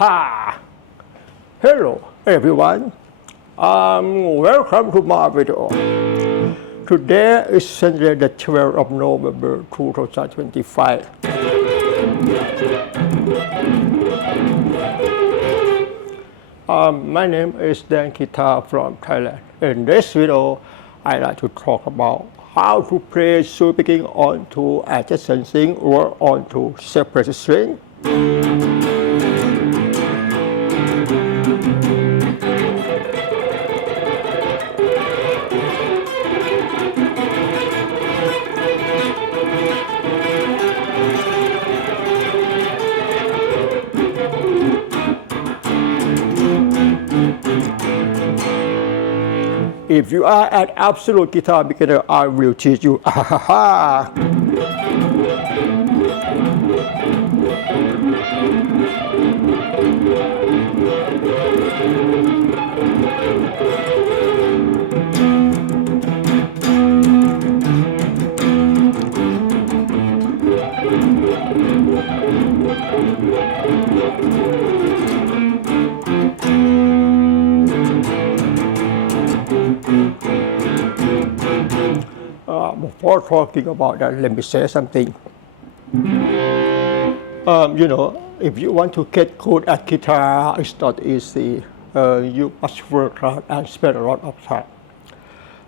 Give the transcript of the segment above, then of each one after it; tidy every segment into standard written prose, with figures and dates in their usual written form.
ha! Hello everyone. Welcome to my video. Today is Sunday the 12th of November 2025. My name is Dan Kita from Thailand. In this video, I like to talk about how to play sweep picking onto adjacent string or onto separate string. If you are an absolute guitar beginner, I will teach you. Before talking about that, let me say something. If you want to get good at guitar, it's not easy. You must work hard and spend a lot of time.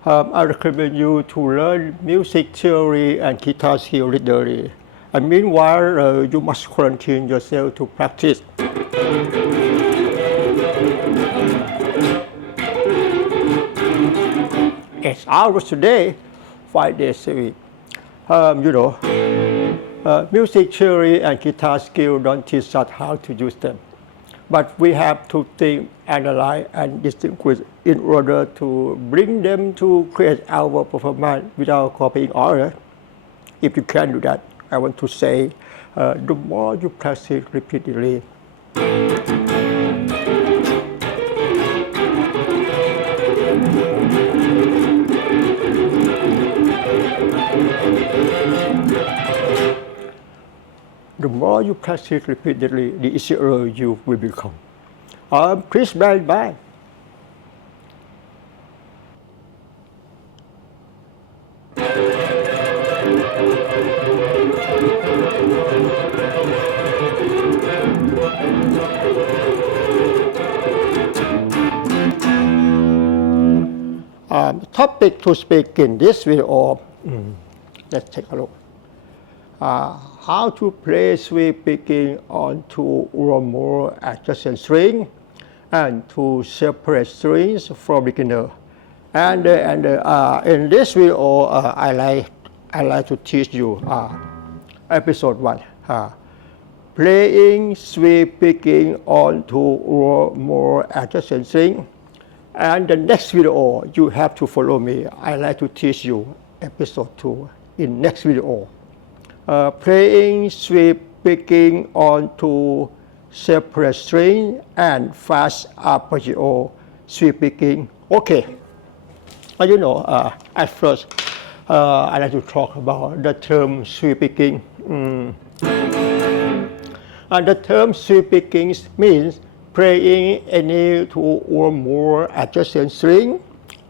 I recommend you to learn music theory and guitar skill literally. And meanwhile, you must quarantine yourself to practice. It's hours a day, 5 days a week. Music theory and guitar skill don't teach us how to use them. But we have to think, analyze, and distinguish in order to bring them to create our performance without copying others. If you can do that, I want to say, the more you practice repeatedly, the more you practice repeatedly, the easier you will become. Chris, bye. Topic to speak in this video, let's take a look. How to play sweep picking onto or more adjacent string and to separate strings for beginner. And in this video, I like to teach you episode 1. Playing sweep picking onto or more adjacent string. And the next video, you have to follow me. I like to teach you episode 2 in next video. Playing sweep picking onto separate string and fast arpeggio sweep picking. Okay. At first, I like to talk about the term sweep picking. And the term sweep picking means playing any two or more adjacent string,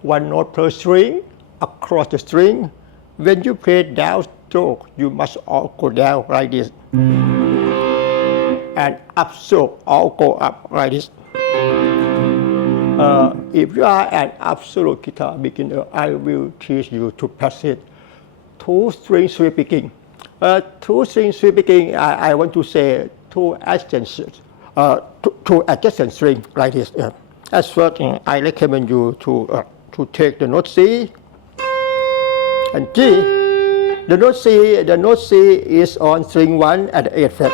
one note per string, across the string. When you play down stroke, you must all go down like this. And up stroke, all go up like this. If you are an absolute guitar beginner, I will teach you to practice two-string sweep picking. Two-string sweep picking, I want to say two adjacent strings like this. As first, I recommend you to take the note C and G. The note C is on string 1 at the 8th fret,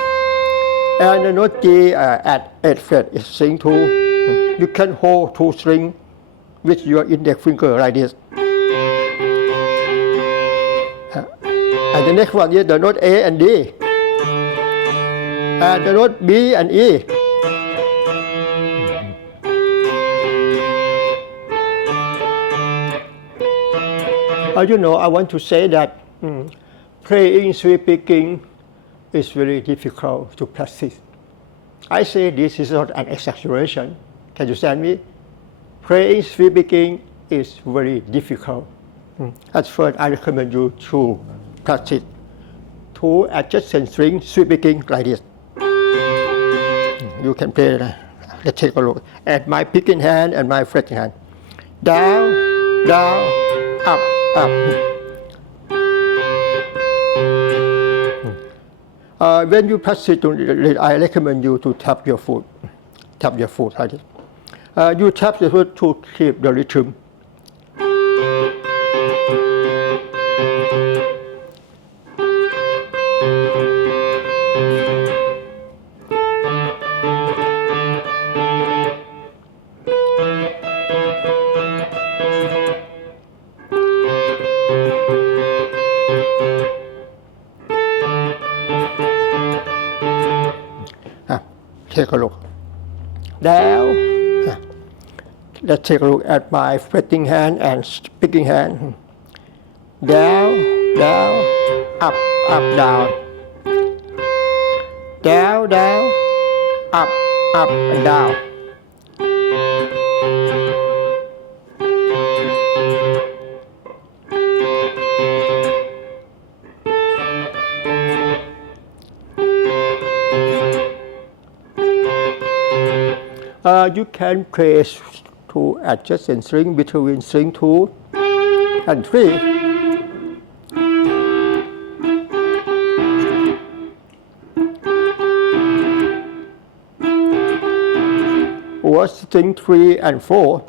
and the note G at 8th fret is string 2. You can hold two strings with your index finger like this. And the next one is the note A and D, and the note B and E. I want to say that playing sweep picking is very difficult to practice. I say this is not an exaggeration. Can you understand me? Playing sweep picking is very difficult. At first, I recommend you to practice two adjacent string sweep picking like this. You can play that. Let's take a look at my picking hand and my fretting hand. Down, down, up, up. When you practice, I recommend you to tap your foot. Tap your foot like this. You tap the foot to keep the rhythm. Take a look. Down. Let's take a look at my fretting hand and picking hand. Down, down, up, up, down. Down, down, up, up, and down. You can place two adjacent strings between string 2 and 3. Or string 3 and 4.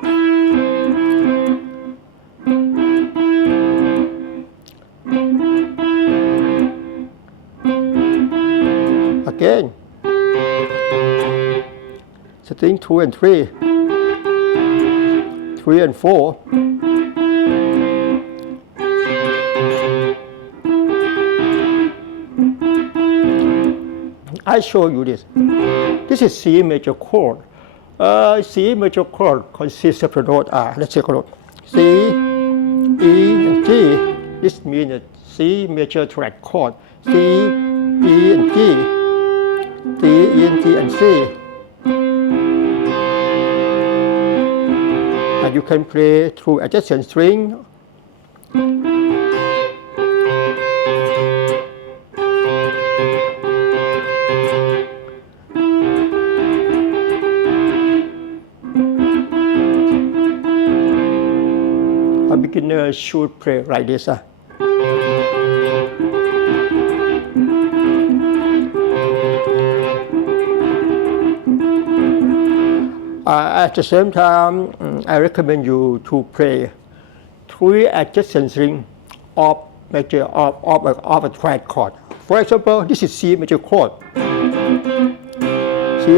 Again. String 2 and 3, 3 and 4. I show you this. This is C major chord. C major chord consists of the note R. Let's take a look. C, E, and G. This means a C major thread chord. C, E, and G. C, E, and G, and C. And you can play through adjacent string. A beginner should play like this. At the same time, I recommend you to play 3 adjacent strings of a thread chord. For example, this is C major chord. C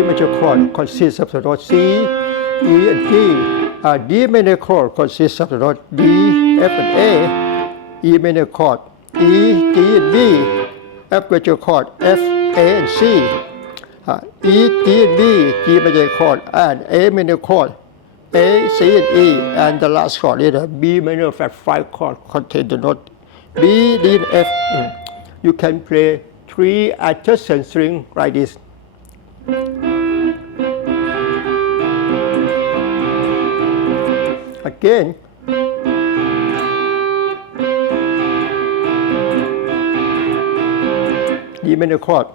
major chord consists of the note C, E, and G. D minor chord consists of the note D, F, and A. E minor chord E, G, and B. F major chord F, A, and C. E, G, and B, G major chord, and A minor chord, A, C, and E, and the last chord is a B minor flat 5 chord contain the note B, D, and F. You can play 3 adjacent strings like this. Again. D minor chord.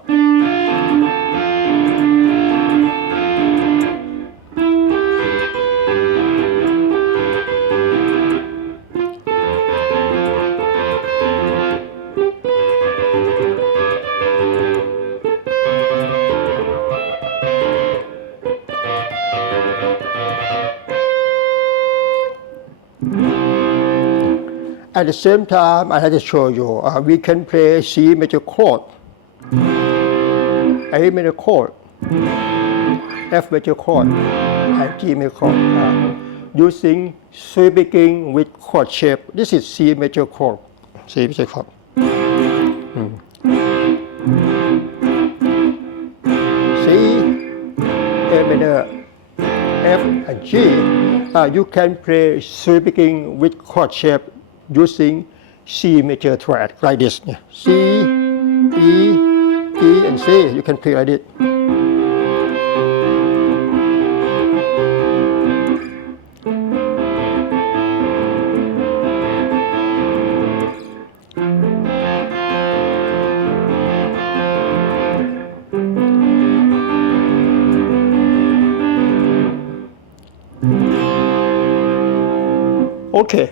At the same time, I have to show you, we can play C major chord, A major chord, F major chord, and G major chord, using sweep picking with chord shape. This is C major chord, C major chord. C, A minor, F, and G. You can play sweep picking with chord shape using C major thread like this. C, E, G, and C. You can play like this. Okay.